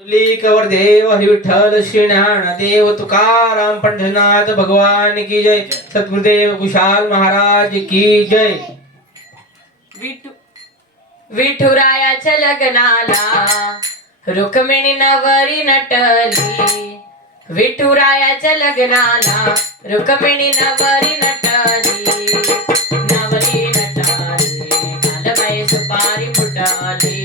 पुंडलीकवर देव हरी विठ्ठल श्री ज्ञानदेव तुकाराम पंढरीनाथ भगवान की जय। सद्गुरुदेव कुशाल महाराज की जय। विठुरायाच्या लग्नाला रुक्मिणी नवरी नटली। विठुरायाच्या लग्नाला रुक्मिणी नवरी नटली। नवरी नटली कालबाई सुपारी फुटली।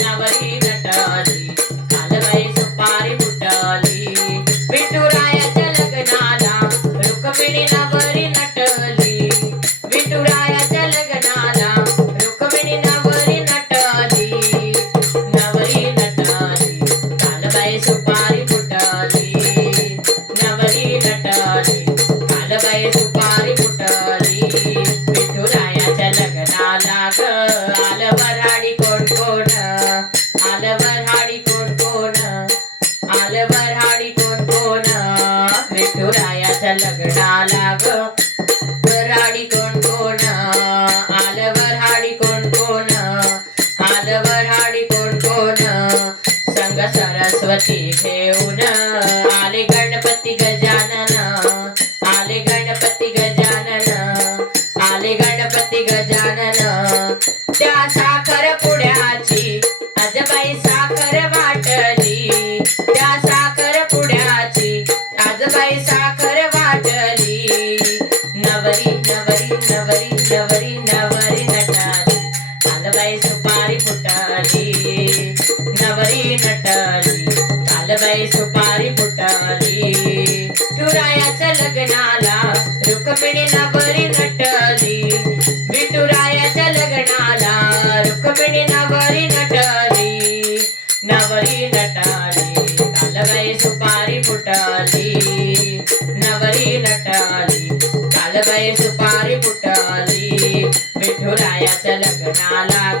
नवरी नटली कालबाई सुपारी फुटली। विठुरायाच्या लग्नाला रुक्मिणी नवरी नटली। विठुरायाच्या लग्नाला रुक्मिणी नवरी नटली। नवरी नटली कालबाई सुपारी फुटली। नवरी नटली कालबाई सुपारी फुटली। विठुरायाच्या लग्नाला ग आलं वऱ्हाडी कोण कोण। आलं वऱ्हाडी कोण कोण। आलं वऱ्हाडी कोण कोण। विठुरायाच्या लग्नाला ग वऱ्हाडी कोण कोण। आलं वऱ्हाडी कोण कोण। आलं वऱ्हाडी कोण कोण। संग सरस्वती घेऊन आले गणपती गजानन। आले गणपती गजानन। आले गणपती गजानन। त्या साखर पुड्याची आजबाई साखर वाटली। त्या साखर पुड्याची आजबाई साखर वाटली। नवरी नवरी नवरी नवरी नवरी नटली कालबाई सुपारी फुटली। नवरी नटली कालबाई सुपारी फुटली। विठुरायाच्या लग्नाला रुक्मिणी नवरी नटली। विठुरायाच्या लग्नाला रुक्मिणी नवरी नटली। नवरी नटली कालबाई सुपारी फुटली। नवरी नटली कालबाई सुपारी फुटली। विठुरायाच्या लग्नाला